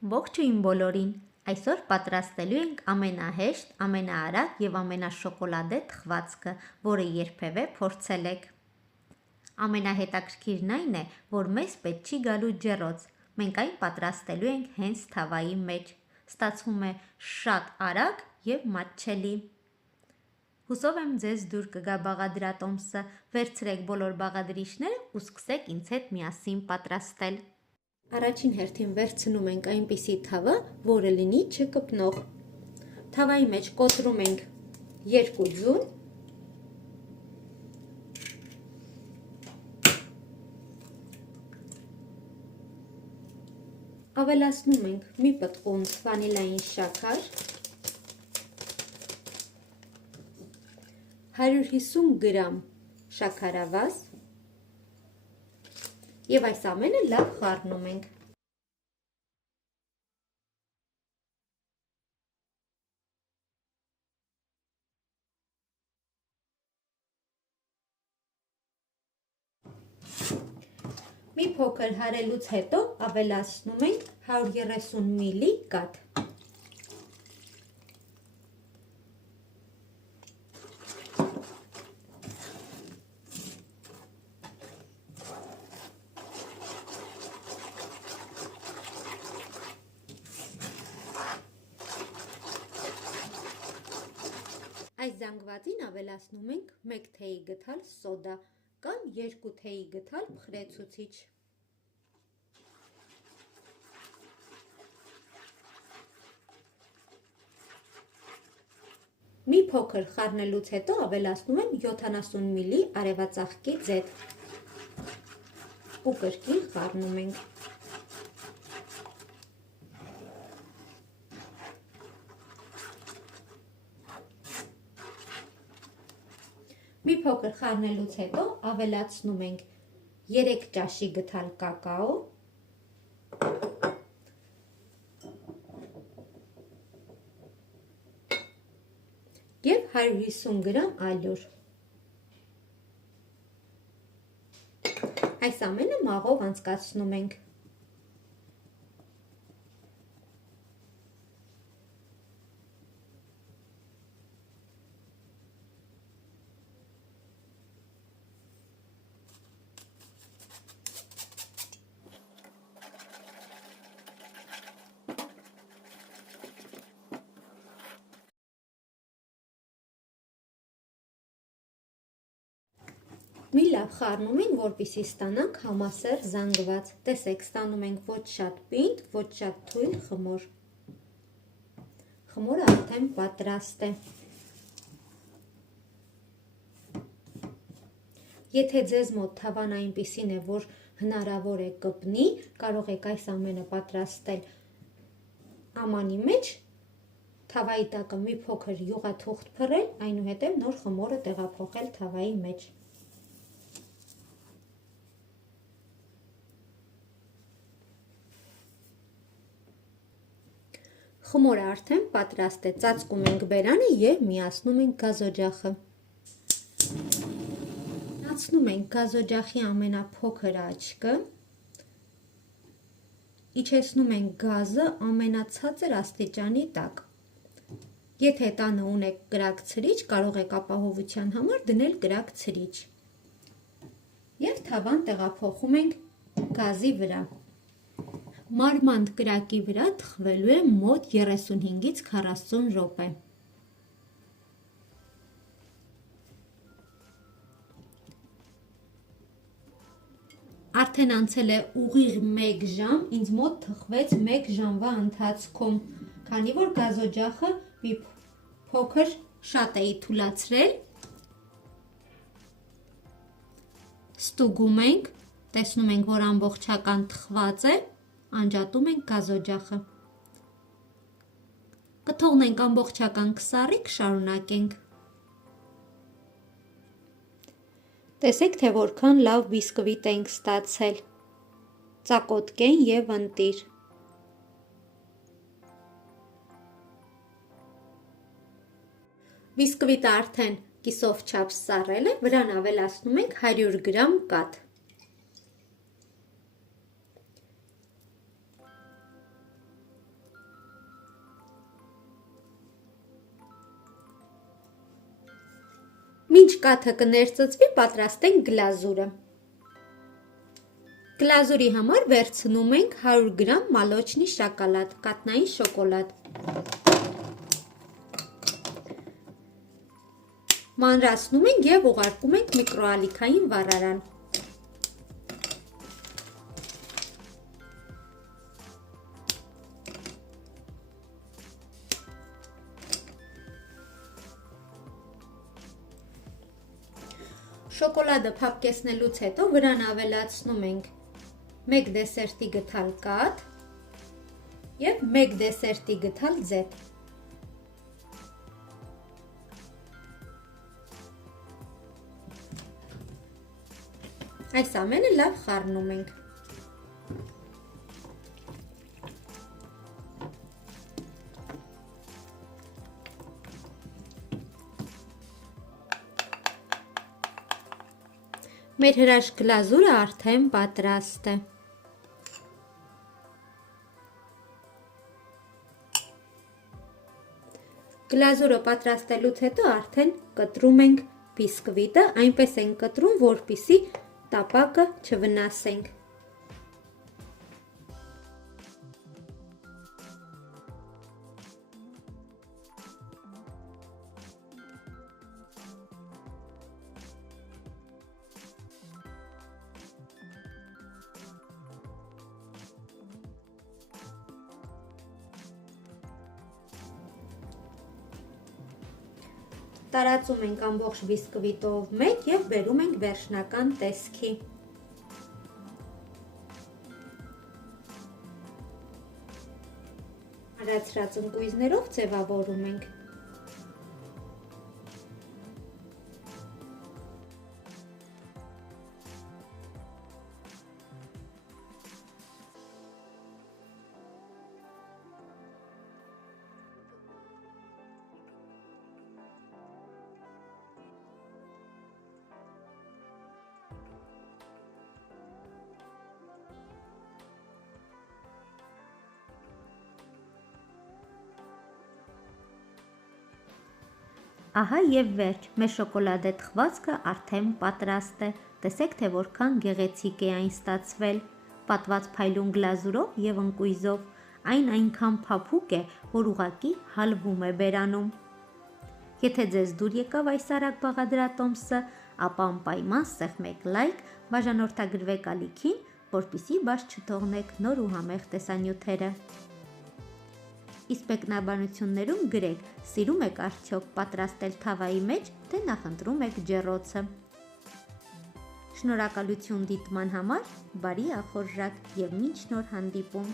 Ողջույն բոլորին, այսօր պատրաստելու ենք ամենահեշտ, ամենաարագ և ամենաշոկոլադե թխվածքը, որը երբևէ փորձել եք։ Ամենահետաքրքիրն այն է, որ մեզ պետք չի գալու ջեռոց, մենք այն պատրաստելու ենք հենց թավայի մեջ, ստացվում է շատ արագ և մատչելի։ Հուսով եմ ձեզ դուր կգա բաղադրատոմսը, վերցրեք բոլոր բաղադրիչները ու սկսեք ինձ հետ միասին պատրաստել։ Առաջին հերթին վերցնում ենք այնպիսի թավա, որը լինի չկպնող։ Թավայի մեջ կոտրում ենք 2 ձուն, ավելացնում ենք մի պտղուն վանիլային շաքար, 150 գրամ շաքարավազ և այս ամենը լավ խառնում ենք։ Մի փոքր հարելուց հետո ավելացնում ենք 130 մլ կաթ։ Այս զանգվածին ավելացնում ենք 1 թեյի գթալ սոդա կամ 2 թեյի գթալ փխրեցուցիչ։ Մի փոքր խառնելուց հետո ավելացնում եմ 70 մլ արևածաղկի ձետ ու կրկին խառնում ենք։ Մի փոքր խառնելուց հետո ավելացնում ենք 3 ճաշի գթալ կակաո և 150 գրամ ալյուր։ Այս ամենը մաղով անցկացնում ենք։ Մի լավ խառնում ենք, որպեսզի ստանանք համասեռ զանգված։ Տեսեք, ստանում ենք ոչ շատ պինդ, ոչ շատ թույլ խմոր։ Խմորը արդեն պատրաստ է։ Եթե ձեզ մոտ թավան այնպիսին է, որ հնարավոր է կպնի, կարող եք այս ամենը պատրաստել ամանի մեջ, թավայի տակը մի փոքր յուղաթուղթ փռել, այնուհետև նոր խմորը տեղափոխել թավայի մեջ։ Խմորը արդեն պատրաստ է, ծածկում ենք բերանը և միացնում ենք գազօջախը։ Անցնում ենք գազօջախի ամենափոքր աչքը, իջեցնում ենք գազը ամենացածր աստիճանի տակ։ Եթե տանը ունեք կրակ ցրիչ, կարող եք ապահովության համար դնել կրակ ցրիչ։ Եվ թավան տեղափոխում ենք գազի վրա։ Մարմանդ կրակի վրա թխվելու է մոտ 35-ից 40 րոպե։ Արդեն անցել է ուղիղ 1 ժամ, ինձ մոտ թխվեց 1 ժամվա ընթացքում, քանի որ գազօջախը մի փոքր շատ էի թուլացրել։ Ստուգում ենք, տեսնում ենք, որ ամբողջական թխված է, անջատում ենք գազօջախը։ Կթողնենք ամբողջական կսառի, կշարունակենք։ Տեսեք, թե որքան լավ բիսկվիտ ենք ստացել։ Ծակոտկեն և ընտիր։ Բիսկվիտը արդեն կիսով չափ սառել է, վրան ավելացնում ենք 100 գրամ կաթ։ կաթը կներծծվի, պատրաստենք գլազուրը։ Գլազուրի համար վերցնում ենք 100 գրամ մոլոչնի շոկոլադ, կաթնային շոկոլադ։ Մանրացնում ենք և ուղարկում ենք միկրոալիքային վառարան։ Շոկոլադը փափկեցնելուց հետո վրան ավելացնում ենք 1 դեսերտի գթալ կաթ և 1 դեսերտի գթալ ձեթ։ Այս ամենը լավ խառնում ենք։ Մեր հրաշք գլազուրը արդեն պատրաստ է։ Գլազուրը պատրաստելուց հետո արդեն կտրում ենք բիսկվիտը, այնպես ենք կտրում, որպեսզի տապակը չվնասենք։ Տարածում ենք ամբողջ բիսկվիտով մեկ և բերում ենք վերջնական տեսքի։ Հարացրած ընկույզներով ձևավորում ենք։ Ահա և վերջ, մեր շոկոլադե թխվածքը արդեն պատրաստ է, տեսեք թե որքան գեղեցիկ է այն ստացվել, պատված փայլուն գլազուրով և ընկույզով, այն այնքան փափուկ է, որ ուղղակի հալվում է բերանում։ Եթե ձեզ դուր եկավ այս արագ բաղադրատոմսը, ապա անպայման սեղմեք լայք, բաժանորդագրվեք ալիքին, որպեսզի բաց չթողնեք նոր ու համեղ տեսանյութերը։ Իսկ մեկնաբանություններում գրեք, սիրում եք արդյոք պատրաստել թավայի մեջ, թե նախընտրում եք ջեռոցը։ Շնորհակալություն դիտման համար, բարի ախորժակ և մինչ նոր հանդիպում։